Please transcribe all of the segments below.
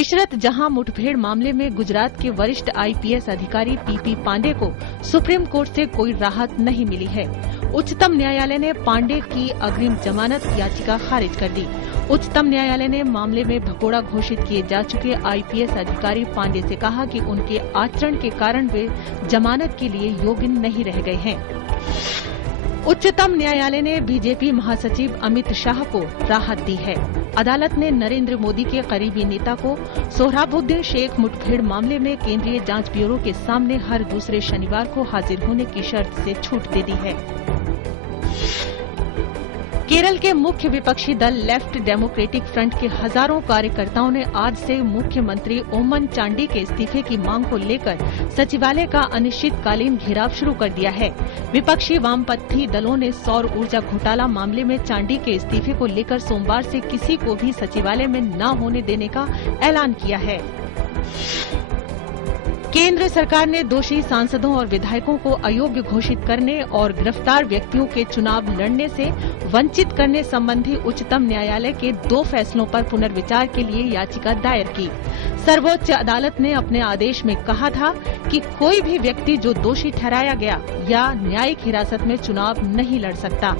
इशरत जहां मुठभेड़ मामले में गुजरात के वरिष्ठ आईपीएस अधिकारी पीपी पांडे को सुप्रीम कोर्ट से कोई राहत नहीं मिली है। उच्चतम न्यायालय ने पांडे की अग्रिम जमानत याचिका खारिज कर दी। उच्चतम न्यायालय ने मामले में भगोड़ा घोषित किए जा चुके आईपीएस अधिकारी पांडे से कहा कि उनके आचरण के कारण वे जमानत के लिए योग्य नहीं रह गए हैं। उच्चतम न्यायालय ने बीजेपी महासचिव अमित शाह को राहत दी है। अदालत ने नरेंद्र मोदी के करीबी नेता को सोहराबुद्दीन शेख मुठभेड़ मामले में केंद्रीय जांच ब्यूरो के सामने हर दूसरे शनिवार को हाजिर होने की शर्त से छूट दे दी है। केरल के मुख्य विपक्षी दल लेफ्ट डेमोक्रेटिक फ्रंट के हजारों कार्यकर्ताओं ने आज से मुख्यमंत्री ओमन चांडी के इस्तीफे की मांग को लेकर सचिवालय का अनिश्चितकालीन घेराव शुरू कर दिया है। विपक्षी वामपंथी दलों ने सौर ऊर्जा घोटाला मामले में चांडी के इस्तीफे को लेकर सोमवार से किसी को भी सचिवालय में न होने देने का ऐलान किया है। केंद्र सरकार ने दोषी सांसदों और विधायकों को अयोग्य घोषित करने और गिरफ्तार व्यक्तियों के चुनाव लड़ने से वंचित करने संबंधी उच्चतम न्यायालय के 2 फैसलों पर पुनर्विचार के लिए याचिका दायर की। सर्वोच्च अदालत ने अपने आदेश में कहा था कि कोई भी व्यक्ति जो दोषी ठहराया गया या न्यायिक हिरासत में चुनाव नहीं लड़ सकता।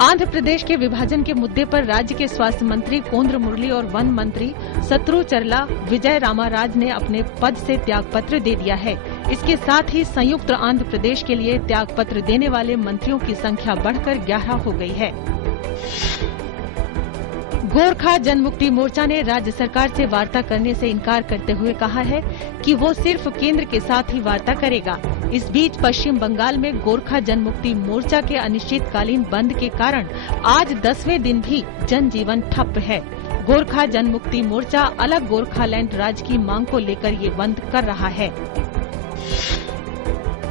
आंध्र प्रदेश के विभाजन के मुद्दे पर राज्य के स्वास्थ्य मंत्री कोंद्र मुरली और वन मंत्री सत्रुचरला विजय रामाराज ने अपने पद से त्यागपत्र दे दिया है। इसके साथ ही संयुक्त आंध्र प्रदेश के लिए त्यागपत्र देने वाले मंत्रियों की संख्या बढ़कर 11 हो गई है। गोरखा जनमुक्ति मोर्चा ने राज्य सरकार से वार्ता करने से इनकार करते हुए कहा है कि वो सिर्फ केंद्र के साथ ही वार्ता करेगा। इस बीच पश्चिम बंगाल में गोरखा जनमुक्ति मोर्चा के अनिश्चितकालीन बंद के कारण आज 10वें दिन भी जनजीवन ठप है। गोरखा जनमुक्ति मोर्चा अलग गोरखालैंड राज्य की मांग को लेकर ये बंद कर रहा है।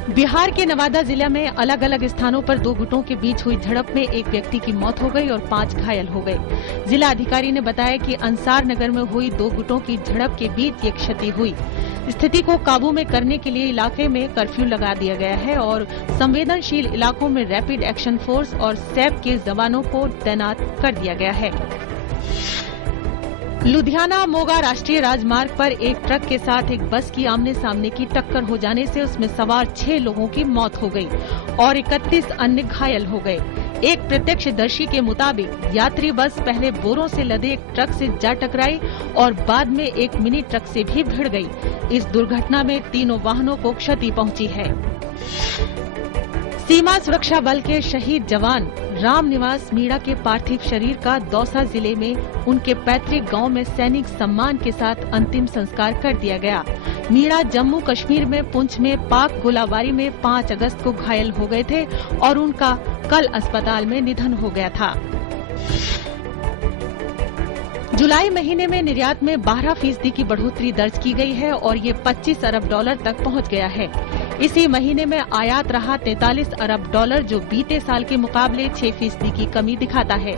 बिहार के नवादा जिले में अलग अलग स्थानों पर 2 गुटों के बीच हुई झड़प में एक व्यक्ति की मौत हो गई और 5 घायल हो गए। जिला अधिकारी ने बताया कि अंसार नगर में हुई 2 गुटों की झड़प के बीच ये क्षति हुई। स्थिति को काबू में करने के लिए इलाके में कर्फ्यू लगा दिया गया है और संवेदनशील इलाकों में रैपिड एक्शन फोर्स और सैप के जवानों को तैनात कर दिया गया है। लुधियाना मोगा राष्ट्रीय राजमार्ग पर एक ट्रक के साथ एक बस की आमने सामने की टक्कर हो जाने से उसमें सवार 6 लोगों की मौत हो गई और 31 अन्य घायल हो गए। एक प्रत्यक्षदर्शी के मुताबिक यात्री बस पहले बोरों से लदे एक ट्रक से जा टकराई और बाद में एक मिनी ट्रक से भी भिड़ गई। इस दुर्घटना में 3 वाहनों को क्षति पहुंची है। सीमा सुरक्षा बल के शहीद जवान रामनिवास मीणा के पार्थिव शरीर का दौसा जिले में उनके पैतृक गांव में सैनिक सम्मान के साथ अंतिम संस्कार कर दिया गया। मीणा जम्मू कश्मीर में पुंछ में पाक गोलाबारी में 5 अगस्त को घायल हो गए थे और उनका कल अस्पताल में निधन हो गया था। जुलाई महीने में निर्यात में 12% की बढ़ोतरी दर्ज की गई है और ये $25 अरब तक पहुंच गया है। इसी महीने में आयात रहा $43 अरब, जो बीते साल के मुकाबले 6% की कमी दिखाता है।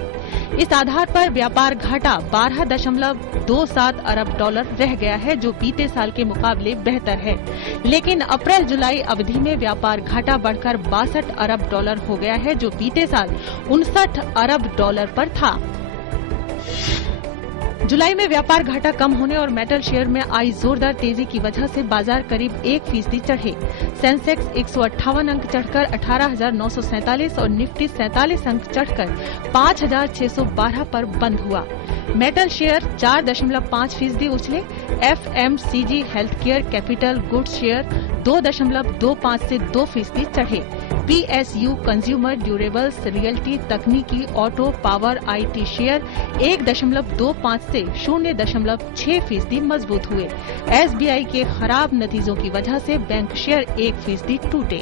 इस आधार पर व्यापार घाटा $12.27 अरब रह गया है, जो बीते साल के मुकाबले बेहतर है। लेकिन अप्रैल जुलाई अवधि में व्यापार घाटा बढ़कर $62 अरब हो गया है, जो बीते साल $59 अरब पर था। जुलाई में व्यापार घाटा कम होने और मेटल शेयर में आई जोरदार तेजी की वजह से बाजार करीब 1% चढ़े। सेंसेक्स 158 अंक चढ़कर 18,947 और निफ्टी 47 अंक चढ़कर 5,612 पर बंद हुआ। Metal share 4.5% उछले। FMCG health care capital goods share 2.25 से 2% चढ़े। PSU कंज्यूमर ड्यूरेबल्स रियल्टी तकनीकी ऑटो पावर IT शेयर 1.25 से 0.6% मजबूत हुए। SBI के खराब नतीजों की वजह से बैंक शेयर 1% टूटे।